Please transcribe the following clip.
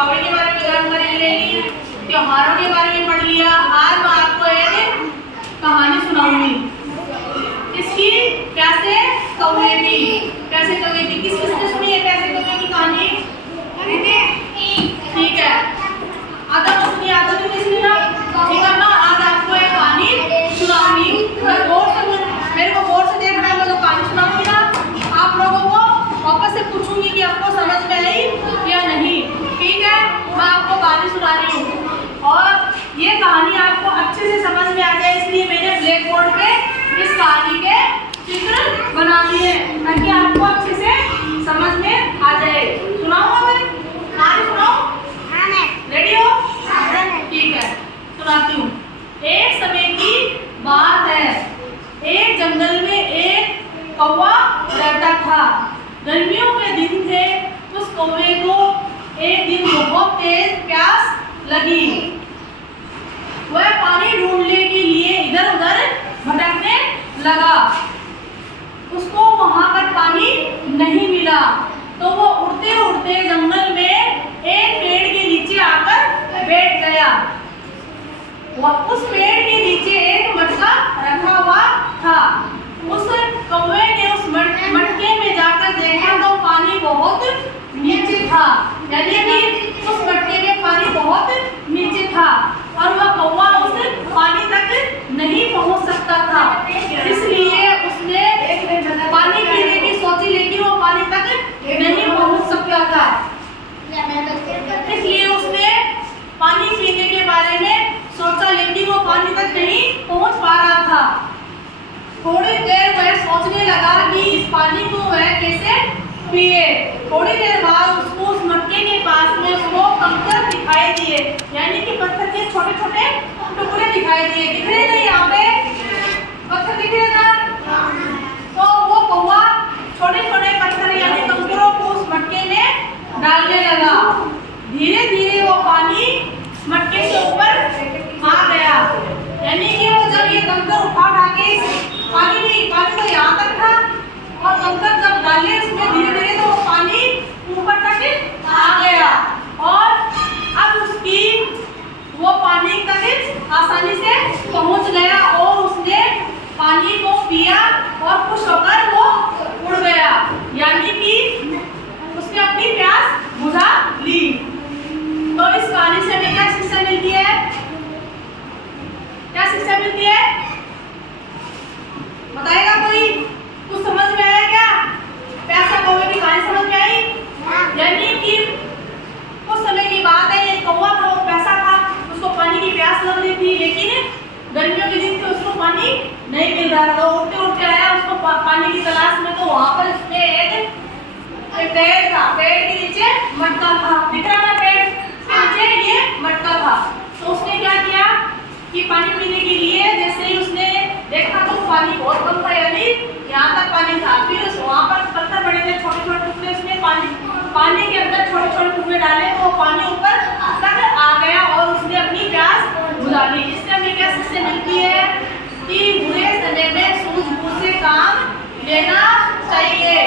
दीपावली के बारे में जानकारी ले ली, त्योहारों के बारे में पढ़ लिया। आज मैं आपको एक कहानी सुनाऊंगी। इसकी कैसे कौवे की, कैसे कौवे की किस किसने सुनी है? कैसे कौवे की कहानी? ठीक है, आधा तो सुनिए, आधा तो नहीं सुनी ना। ठीक है ना, आज आपको एक कहानी सुनाऊंगी। मेरे को गौर से देखना है, मैं जो कहानी सुनाऊंगी ना, आप लोगों को वापस से पूछूंगी कि आपको समझ में आई या नहीं। ठीक है, मैं आपको कहानी सुना रही हूँ और ये कहानी आपको अच्छे से समझ में आ जाए, इसलिए मैंने ब्लैक बोर्ड पे इस कहानी के चित्र बना दिए ताकि आपको अच्छे से समझ में आ जाए। सुनाऊंगा मैं कहानी, सुनाऊं? रेडी हो? ठीक है, सुनाती हूँ। एक समय की बात है, एक जंगल में एक कौवा रहता था। गर्मियों के दिन थे। उस कौवे को एक दिन बहुत तेज प्यास लगी। वह पानी ढूंढने के लिए इधर उधर भटकने लगा। उसको वहां पर पानी नहीं मिला तो वो उड़ते उड़ते जंगल में एक पेड़ के नीचे आकर बैठ गया। उस पेड़ के नीचे एक मटका रखा हुआ था। उस कौवे ने उस मटके में जाकर देखा तो पानी बहुत नीचे था, यानी कि उस मटके में पानी बहुत नीचे था और वह कौवा उस पानी तक नहीं पहुंच सकता था। इसलिए उसने पानी पीने की सोची, लेकिन वो पानी तक नहीं पहुंच सकता था। इसलिए उसने पानी पीने के बारे में सोचा, लेकिन वो पानी तक नहीं पहुंच पा रहा था। थोड़ी देर वह सोचने लगा कि इस पानी को वह कैसे पिए। थोड़ी देर बाद उसको उस मटके के पास में उसको कंकर दिखाई दिए, यानी कि पत्थर के छोटे छोटे टुकड़े दिखाई दिए। दिख रहे हैं यहाँ पे पत्थर, दिख रहे ना? तो वो कौवा छोटे छोटे पत्थर यानी कंकरों को उस मटके में डालने लगा। धीरे धीरे वो पानी मटके के ऊपर आ गया, यानी कि वो जब ये कंकर उठा के पानी तो यहाँ तक था और कंकर जब डाले उसमें धीरे धीरे तो वो पानी ऊपर तक आ गया और अब उसकी वो पानी तक आसानी से पहुंच गया और उसने पानी को पिया और खुश होकर वो उड़ गया, यानी कि उसने अपनी प्यास बुझा ली। तो इस कहानी से हमें क्या शिक्षा मिलती है? क्या शिक्षा मिलती है? बताएगा कोई? कुछ समझ में आया क्या? प्यासा कौवे की कहानी समझ में आई? यानी कि कुछ समय की बात है, एक कौवा था, वो प्यासा था, उसको पानी की प्यास लग रही थी, लेकिन गर्मियों के दिन थे, उसको पानी नहीं मिल रहा था। उड़ते उड़ते आया उसको पानी की तलाश में, तो वहां पर उसने एक पेड़ था, पेड़ के नीचे मटका था। दिख रहा था पेड़ के नीचे ये मटका था। तो उसने क्या किया कि पानी पीने के लिए जैसे ही उसने देखा तो पानी बहुत कम था, यानी यहाँ तक पानी था। फिर वहाँ पर पत्थर बड़े थे, छोटे छोटे टुकड़े, उसने पानी के अंदर छोटे छोटे टुकड़े डाले तो पानी ऊपर तक आ गया और उसने अपनी प्यास बुझा ली। इससे हमें क्या शिक्षा मिलती है कि बुरे समय में सूझबूझ से काम लेना चाहिए।